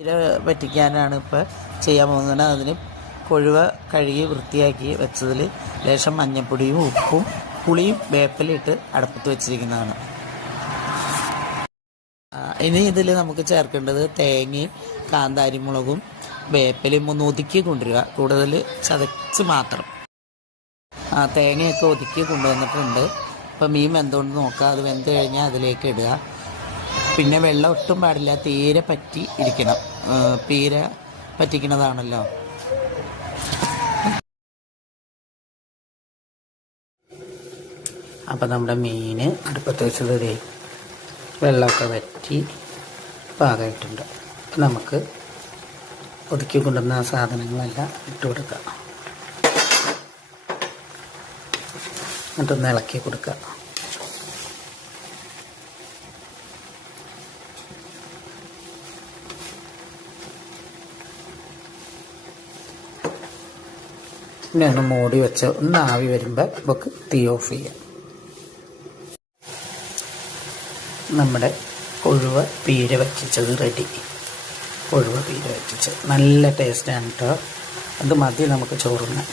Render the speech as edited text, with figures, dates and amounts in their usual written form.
പീര പറ്റിക്കാനാണ് ഇപ്പോൾ ചെയ്യാൻ പോകുന്നത്. അതിന് കൊഴുവ കഴുകി വൃത്തിയാക്കി വെച്ചതിൽ ലേശം മഞ്ഞൾപ്പൊടിയും ഉപ്പും പുളിയും വേപ്പിലിട്ട് അടുപ്പത്ത് വെച്ചിരിക്കുന്നതാണ്. ഇനി ഇതിൽ നമുക്ക് ചേർക്കേണ്ടത് തേങ്ങയും കാന്താരിമുളകും വേപ്പിലയും ഒന്ന് ഒതുക്കി കൊണ്ടുവരിക. കൂടുതൽ ചതച്ച് മാത്രം. തേങ്ങയൊക്കെ ഒതുക്കി കൊണ്ടുവന്നിട്ടുണ്ട്. അപ്പോൾ മീൻ വെന്തുകൊണ്ട് നോക്കുക. അത് വെന്ത് കഴിഞ്ഞാൽ അതിലേക്ക് ഇടുക. പിന്നെ വെള്ളം ഒട്ടും പാടില്ല, തീരെ പറ്റി ഇരിക്കണം. പീര പറ്റിക്കണതാണല്ലോ. അപ്പം നമ്മുടെ മീൻ അടുപ്പത്ത് വെച്ചത് വെള്ളമൊക്കെ വറ്റി പാകമായിട്ടുണ്ട്. അപ്പം നമുക്ക് ഒതുക്കി കൊണ്ടുവന്ന സാധനങ്ങളെല്ലാം ഇട്ട് കൊടുക്കാം. എന്നിട്ടൊന്ന് ഇളക്കി കൊടുക്കുക. പിന്നെ ഒന്ന് മൂടി വെച്ച് ഒന്ന് ആവി വരുമ്പോൾ നമുക്ക് തീ ഓഫ് ചെയ്യാം. നമ്മുടെ കൊഴുവ പീര വറ്റിച്ചത് റെഡി. കൊഴുവ പീര വറ്റിച്ച് നല്ല ടേസ്റ്റാണ് കേട്ടോ. അത് മതി നമുക്ക് ചോറുണ്ണാൻ.